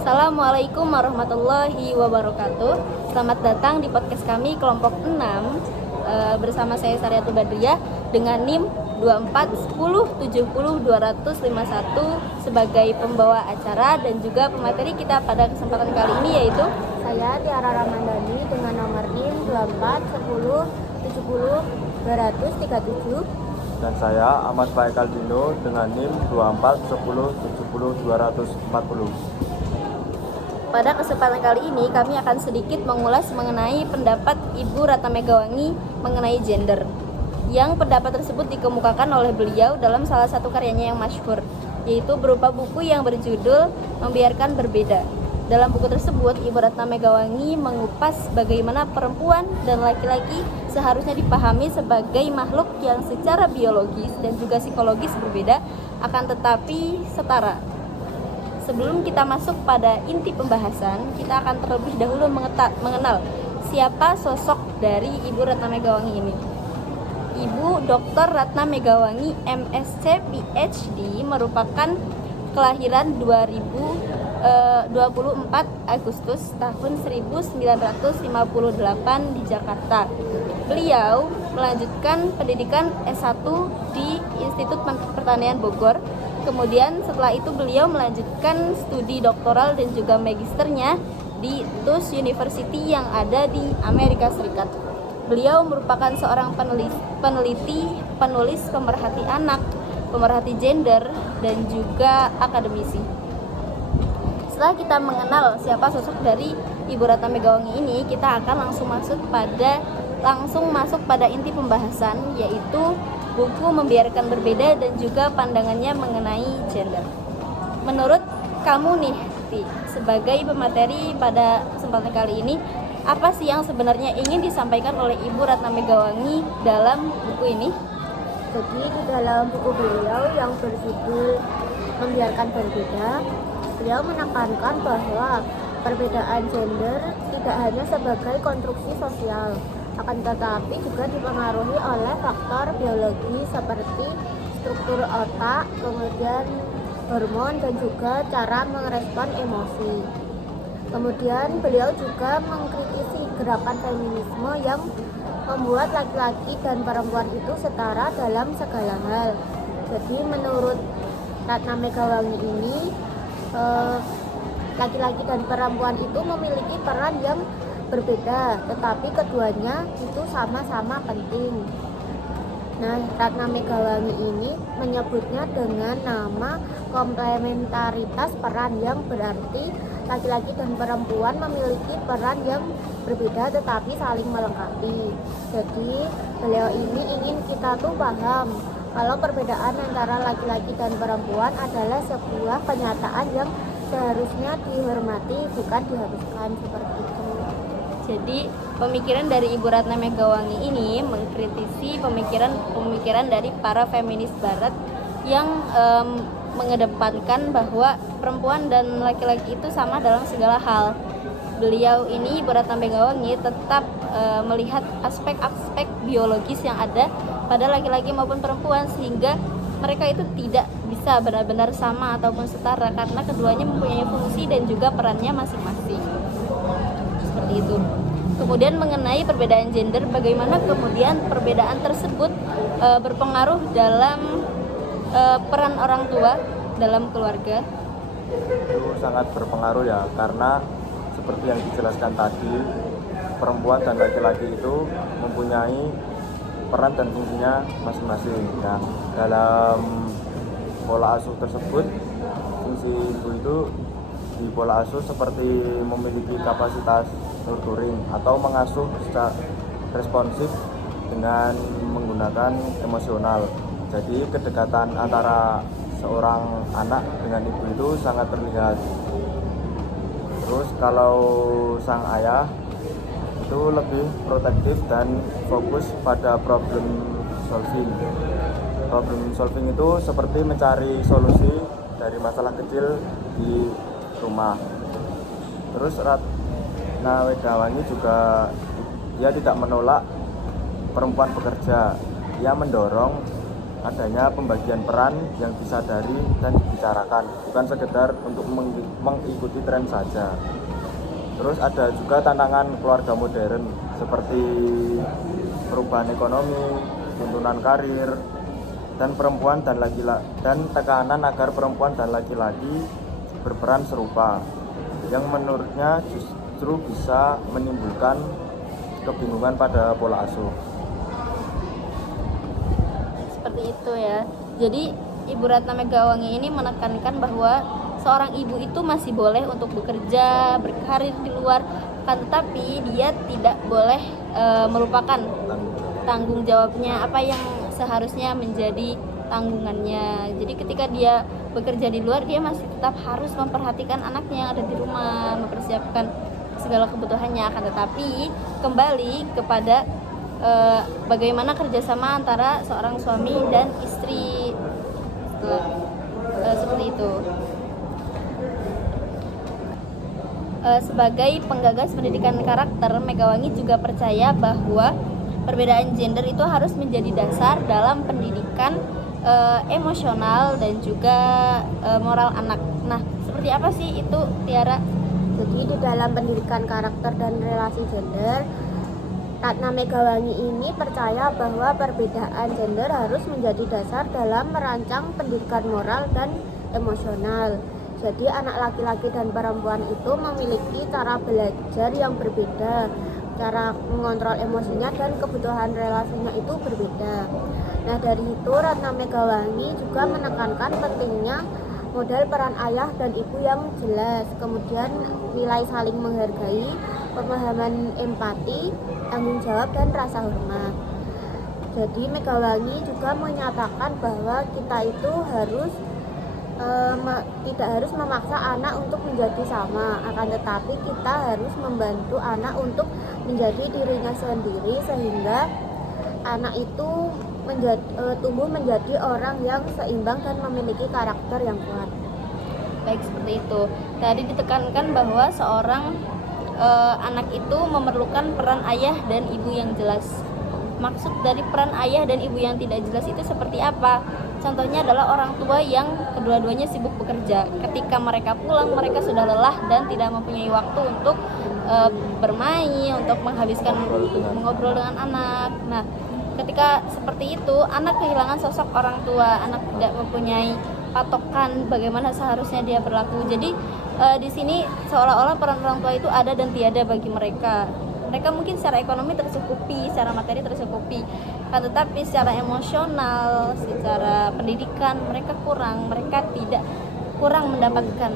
Assalamualaikum warahmatullahi wabarakatuh. Selamat datang di podcast kami kelompok 6 bersama saya Sariatul Badriyah dengan NIM 2410700251 sebagai pembawa acara dan juga pemateri kita pada kesempatan kali ini yaitu saya Tiara Ramandani dengan nomor NIM 2410700237. Dan saya Ahmad Faikal Dino dengan NIM 2410700240. Pada kesempatan kali ini kami akan sedikit mengulas mengenai pendapat Ibu Ratna Megawangi mengenai gender, yang pendapat tersebut dikemukakan oleh beliau dalam salah satu karyanya yang masyhur, yaitu berupa buku yang berjudul Membiarkan Berbeda. Dalam buku tersebut, Ibu Ratna Megawangi mengupas bagaimana perempuan dan laki-laki seharusnya dipahami sebagai makhluk yang secara biologis dan juga psikologis berbeda, akan tetapi setara. Sebelum kita masuk pada inti pembahasan, kita akan terlebih dahulu mengenal siapa sosok dari Ibu Ratna Megawangi ini. Ibu Dr. Ratna Megawangi MSc PhD merupakan kelahiran 24 Agustus tahun 1958 di Jakarta. Beliau melanjutkan pendidikan S1 di Institut Pertanian Bogor. Kemudian setelah itu beliau melanjutkan studi doktoral dan juga magisternya di Tufts University yang ada di Amerika Serikat. Beliau merupakan seorang peneliti, penulis, pemerhati anak, pemerhati gender, dan juga akademisi. Setelah kita mengenal siapa sosok dari Ibu Ratna Megawangi ini, kita akan langsung masuk pada inti pembahasan, yaitu buku Membiarkan Berbeda dan juga pandangannya mengenai gender. Menurut kamu nih, Ti, sebagai pemateri pada kesempatan kali ini, apa sih yang sebenarnya ingin disampaikan oleh Ibu Ratna Megawangi dalam buku ini? Jadi di dalam buku beliau yang berjudul Membiarkan Berbeda, beliau menekankan bahwa perbedaan gender tidak hanya sebagai konstruksi sosial, akan tetapi juga dipengaruhi oleh faktor biologi seperti struktur otak, kemudian hormon, dan juga cara merespon emosi. Kemudian beliau juga mengkritisi gerakan feminisme yang membuat laki-laki dan perempuan itu setara dalam segala hal. Jadi menurut Ratna Megawangi ini, laki-laki dan perempuan itu memiliki peran yang berbeda, tetapi keduanya itu sama-sama penting. Nah, Ratna Megawangi ini menyebutnya dengan nama komplementaritas peran, yang berarti laki-laki dan perempuan memiliki peran yang berbeda tetapi saling melengkapi. Jadi beliau ini ingin kita tuh paham kalau perbedaan antara laki-laki dan perempuan adalah sebuah kenyataan yang seharusnya dihormati, bukan diharuskan, seperti itu. Jadi pemikiran dari Ibu Ratna Megawangi ini mengkritisi pemikiran dari para feminis barat yang mengedepankan bahwa perempuan dan laki-laki itu sama dalam segala hal. Beliau ini, Ibu Ratna Megawangi, tetap melihat aspek-aspek biologis yang ada pada laki-laki maupun perempuan, sehingga mereka itu tidak bisa benar-benar sama ataupun setara karena keduanya mempunyai fungsi dan juga perannya masing-masing. Seperti itu. Kemudian mengenai perbedaan gender, bagaimana kemudian perbedaan tersebut berpengaruh dalam peran orang tua dalam keluarga? Itu sangat berpengaruh ya, karena seperti yang dijelaskan tadi, perempuan dan laki-laki itu mempunyai peran dan fungsinya masing-masing. Nah, dalam pola asuh tersebut, fungsi ibu itu di pola asuh seperti memiliki kapasitas nurturing atau mengasuh secara responsif dengan menggunakan emosional. Jadi kedekatan antara seorang anak dengan ibu itu sangat terlihat. Terus kalau sang ayah itu lebih protektif dan fokus pada problem solving. Problem solving itu seperti mencari solusi dari masalah kecil di rumah. Terus Ratna Megawangi juga dia tidak menolak perempuan bekerja. Ia mendorong adanya pembagian peran yang disadari dan dibicarakan, bukan sekedar untuk mengikuti tren saja. Terus ada juga tantangan keluarga modern seperti perubahan ekonomi, tuntunan karir, dan perempuan dan laki-laki, dan tekanan agar perempuan dan laki-laki berperan serupa, yang menurutnya justru bisa menimbulkan kebingungan pada pola asuh. Seperti itu ya. Jadi Ibu Ratna Megawangi ini menekankan bahwa seorang ibu itu masih boleh untuk bekerja, berkarir di luar, kan, tetapi dia tidak boleh melupakan tanggung jawabnya, apa yang seharusnya menjadi tanggungannya. Jadi ketika dia bekerja di luar, dia masih tetap harus memperhatikan anaknya yang ada di rumah, mempersiapkan segala kebutuhannya. Akan tetapi kembali kepada bagaimana kerjasama antara seorang suami dan istri, seperti itu. Sebagai penggagas pendidikan karakter, Megawangi juga percaya bahwa perbedaan gender itu harus menjadi dasar dalam pendidikan emosional dan juga moral anak. Nah, seperti apa sih itu, Tiara? Jadi di dalam pendidikan karakter dan relasi gender, Ratna Megawangi ini percaya bahwa perbedaan gender harus menjadi dasar dalam merancang pendidikan moral dan emosional. Jadi anak laki-laki dan perempuan itu memiliki cara belajar yang berbeda, cara mengontrol emosinya dan kebutuhan relasinya itu berbeda. Nah, dari itu Ratna Megawangi juga menekankan pentingnya model peran ayah dan ibu yang jelas, kemudian nilai saling menghargai, pemahaman empati, tanggung jawab, dan rasa hormat. Jadi Megawangi juga menyatakan bahwa kita itu harus tidak harus memaksa anak untuk menjadi sama, akan tetapi kita harus membantu anak untuk menjadi dirinya sendiri sehingga anak itu tumbuh menjadi orang yang seimbang dan memiliki karakter yang kuat. Baik, seperti itu. Tadi ditekankan bahwa seorang anak itu memerlukan peran ayah dan ibu yang jelas. Maksud dari peran ayah dan ibu yang tidak jelas itu seperti apa? Contohnya adalah orang tua yang kedua-duanya sibuk bekerja. Ketika mereka pulang, mereka sudah lelah dan tidak mempunyai waktu untuk bermain, untuk menghabiskan mengobrol dengan anak. Nah, ketika seperti itu, anak kehilangan sosok orang tua, anak tidak mempunyai patokan bagaimana seharusnya dia berlaku. Jadi di sini seolah-olah peran orang tua itu ada dan tiada bagi mereka. Mereka mungkin secara ekonomi tercukupi, secara materi tercukupi, tetapi secara emosional, secara pendidikan mereka kurang mendapatkan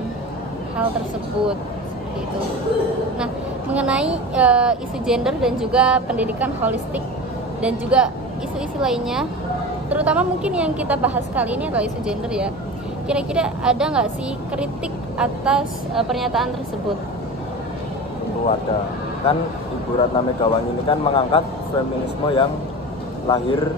hal tersebut, seperti itu. Nah, mengenai isu gender dan juga pendidikan holistik dan juga isu-isu lainnya, terutama mungkin yang kita bahas kali ini adalah isu gender ya. Kira-kira ada nggak sih kritik atas pernyataan tersebut? Tentu ada. Kan Ibu Ratna Megawangi ini kan mengangkat feminisme yang lahir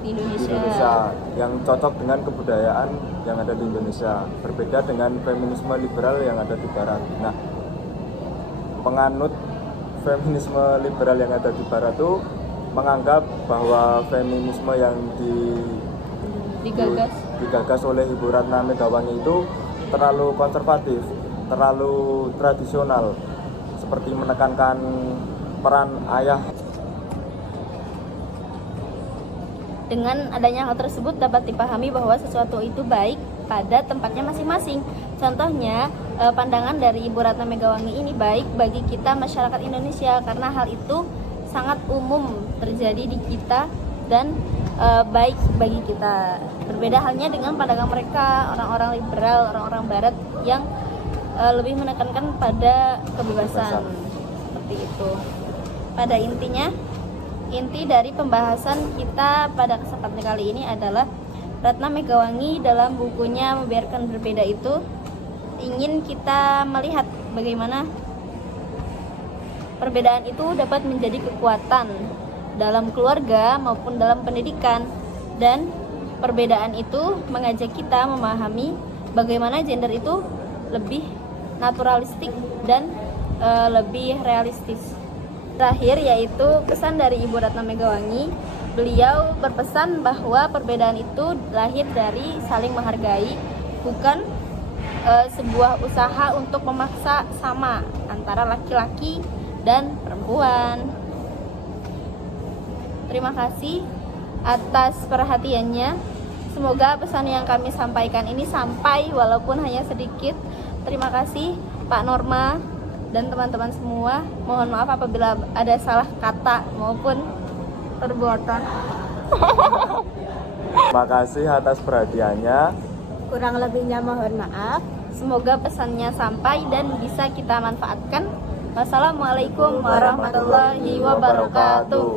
Di di Indonesia, yang cocok dengan kebudayaan yang ada di Indonesia, berbeda dengan feminisme liberal yang ada di Barat. Nah, penganut feminisme liberal yang ada di Barat itu menganggap bahwa feminisme yang digagas oleh Ibu Ratna Megawangi itu terlalu konservatif, terlalu tradisional, seperti menekankan peran ayah. Dengan adanya hal tersebut dapat dipahami bahwa sesuatu itu baik pada tempatnya masing-masing. Contohnya, pandangan dari Ibu Ratna Megawangi ini baik bagi kita masyarakat Indonesia karena hal itu sangat umum terjadi di kita dan baik bagi kita. Berbeda halnya dengan pandangan mereka, orang-orang liberal, orang-orang Barat yang lebih menekankan pada kebebasan. Seperti itu. Pada intinya, inti dari pembahasan kita pada kesempatan kali ini adalah Ratna Megawangi dalam bukunya Membiarkan Berbeda itu ingin kita melihat bagaimana perbedaan itu dapat menjadi kekuatan dalam keluarga maupun dalam pendidikan, dan perbedaan itu mengajak kita memahami bagaimana gender itu lebih naturalistik dan lebih realistis. Terakhir yaitu pesan dari Ibu Ratna Megawangi Beliau berpesan bahwa perbedaan itu lahir dari saling menghargai, bukan sebuah usaha untuk memaksa sama antara laki-laki dan perempuan. Terima kasih atas perhatiannya. Semoga pesan yang kami sampaikan ini sampai walaupun hanya sedikit. Terima kasih Pak Norma dan teman-teman semua. Mohon maaf apabila ada salah kata maupun perbuatan. Terima kasih atas perhatiannya. Kurang lebihnya mohon maaf. Semoga pesannya sampai dan bisa kita manfaatkan. Wassalamualaikum warahmatullahi wabarakatuh.